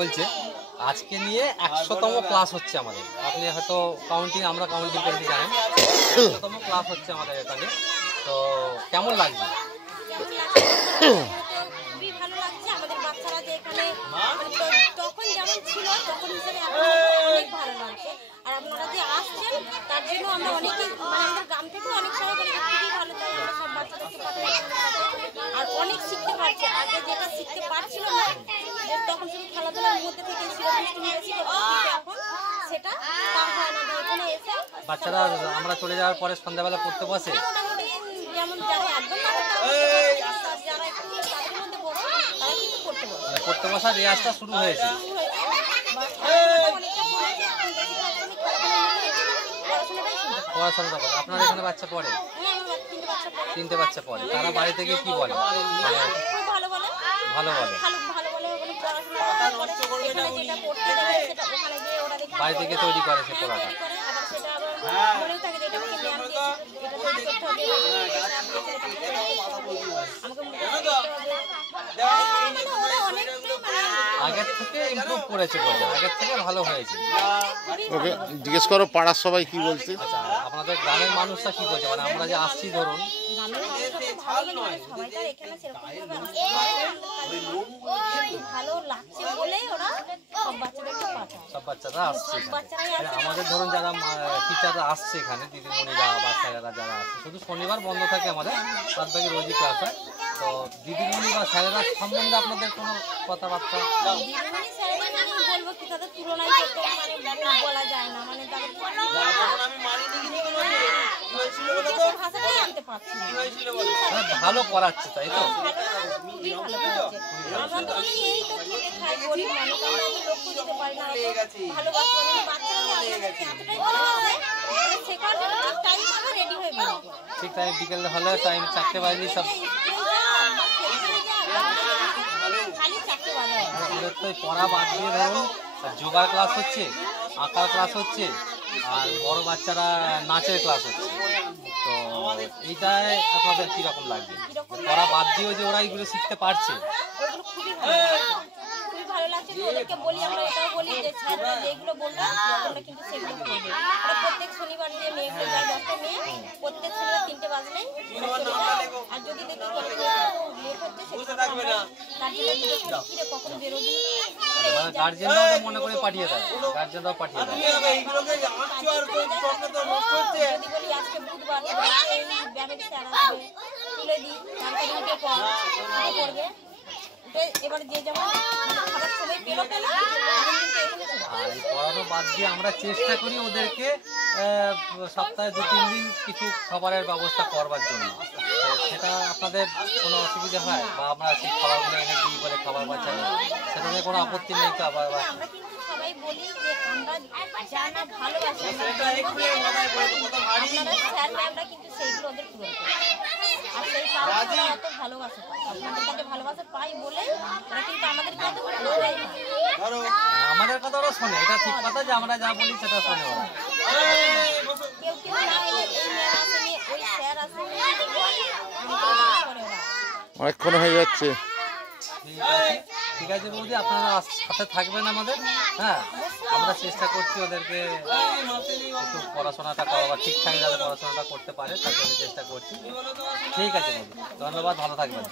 বলছে আজকে নিয়ে 100তম ক্লাস হচ্ছে আমাদের। আপনি হয়তো আমরা কাউন্টিং করেছি জানেন, 100তম ক্লাস হচ্ছে আমাদের এখানে। তো কেমন লাগছে? খুবই ভালো লাগছে। আমাদের বাচ্চারা যে এখানে তখন যেমন ছিল তখন হিসেবে অনেক ভালো লাগছে। আর আপনারা যে আসছেন তার জন্য আমরা অনেকেই আমাদের গ্রাম থেকে অনেক সবাই বলি খুবই ভালো, তাই আমরা সব বাচ্চাদেরকে পাঠাই আর অনেক শিখতে পারছে। আগে যেটা শিখতে পারছিল না, তখন শুধু খেলাধুলার মধ্যে থেকে ছিল, দুষ্টুমি ছিল, এখন সেটা তার হয় না। এখানে এসে বাচ্চারা আমরা চলে যাওয়ার পরে সন্ধ্যাবেলা পড়তে বসে, মোটামুটি যেমন যারা একদম যারা একটু তাদের মধ্যে বড় তারা কিন্তু পড়তে বসার রেয়াজটা শুরু হয়েছে। পড়াশোনাটা করে আপনার এখানে বাচ্চা পড়ে? 3টে বাচ্চা পড়ে। তারা বাড়ি থেকে কি বলে? ভালো বলে। বাড়ি থেকে তৈরি করে সে পড়াটা। আগের থেকে ইমপ্রুভ করেছে, আগের থেকে ভালো হয়েছে। ওকে জিজ্ঞেস করো পাড়ার সবাই কি বলছে। আচ্ছা, আপনাদের গ্রামের মানুষরা কি বলছে? মানে আমরা যে আসছি ধরুন, সব বাচ্চারা আসছে। আমাদের ধরুন যারা টিচাররা আসছে এখানে, দিদিমণিরা বা স্যারেরা যারা আসছে, শুধু শনিবার বন্ধ থাকে আমাদের, বাদ বাকি রোজই ক্লাস হয়। তো দিদিমণি বা স্যারেরা সম্বন্ধে আপনাদের কোনো কথাবার্তা? বলবো কি, তাদের তুলনায় বলা যায় না। মানে ভালো করাচ্ছে, তাই তো? ঠিক টাইম বিকেল হলে টাইম 4টে বাজলেই সব পড়া বাদ দিয়ে ধরুন যোগা ক্লাস হচ্ছে, আঁকার ক্লাস হচ্ছে, আর বড় বাচ্চারা নাচের ক্লাস হচ্ছে। তো এইটাই আপনাদের কিরকম লাগবে? পড়া বাদ দিয়েও যে ওরা এইগুলো শিখতে পারছে, ভালো লাগছে। ওদেরকে বলি, আমরা এটাও বলি যে স্যাররা যেগুলো বলবেন তোমরা কিন্তু সেগুলো করবে। আমরা প্রত্যেক শনিবার যে মেয়েগুলো যায় 10টা মেয়ে, প্রত্যেক শনিবার 3টে বাজলেই, আর যদি দেখি লেট হচ্ছে কখন বেরোবি, মানে গার্জেনরাও মনে করে পাঠিয়ে দেয়, গার্জেনরাও পাঠিয়ে দেয়। যদি বলি আজকে বুধবার ব্যাগের স্যার আসবে, তুলে দিই, তারপরে করবে। এবার যে যেমন খাবার সময় পেলো পেলো। আর এই পড়ানো বাদ দিয়ে আমরা চেষ্টা করি ওদেরকে সপ্তাহে 2-3 দিন কিছু খাবারের ব্যবস্থা করবার জন্য। সেটা আপনাদের কোনো অসুবিধা হয়? বা আমরা সেই খাবারগুলো এনে দিই বলে খাবার বাঁচাই, সেটা নিয়ে কোনো আপত্তি নেই তো? আবার আমরা কিন্তু সবাই বলি যে আমরা যা না ভালোবাসি স্যার ম্যামরা কিন্তু সেইগুলো ওদের পূরণ করে। আর সেই কারণে অত ভালোবাসা পাই, আপনাদের কাছে ভালোবাসা পাই বলে ওরা কিন্তু আমাদের কাছে আমাদের কথা ওরা শোনে। এটা ঠিক কথা যে আমরা যা বলি সেটা শোনে ওরা। কেউ কেউ না এলে এই ম্যাম আসেনি, ওই স্যার আসেনি, অনেকক্ষণ হয়ে যাচ্ছে। ঠিক আছে বৌদি, আপনারা সাথে থাকবেন আমাদের। হ্যাঁ, আমরা চেষ্টা করছি ওদেরকে একটু পড়াশোনাটা করাবার, ঠিকঠাক যাতে পড়াশোনাটা করতে পারে তার জন্য চেষ্টা করছি। ঠিক আছে বৌদি, ধন্যবাদ, ভালো থাকবেন।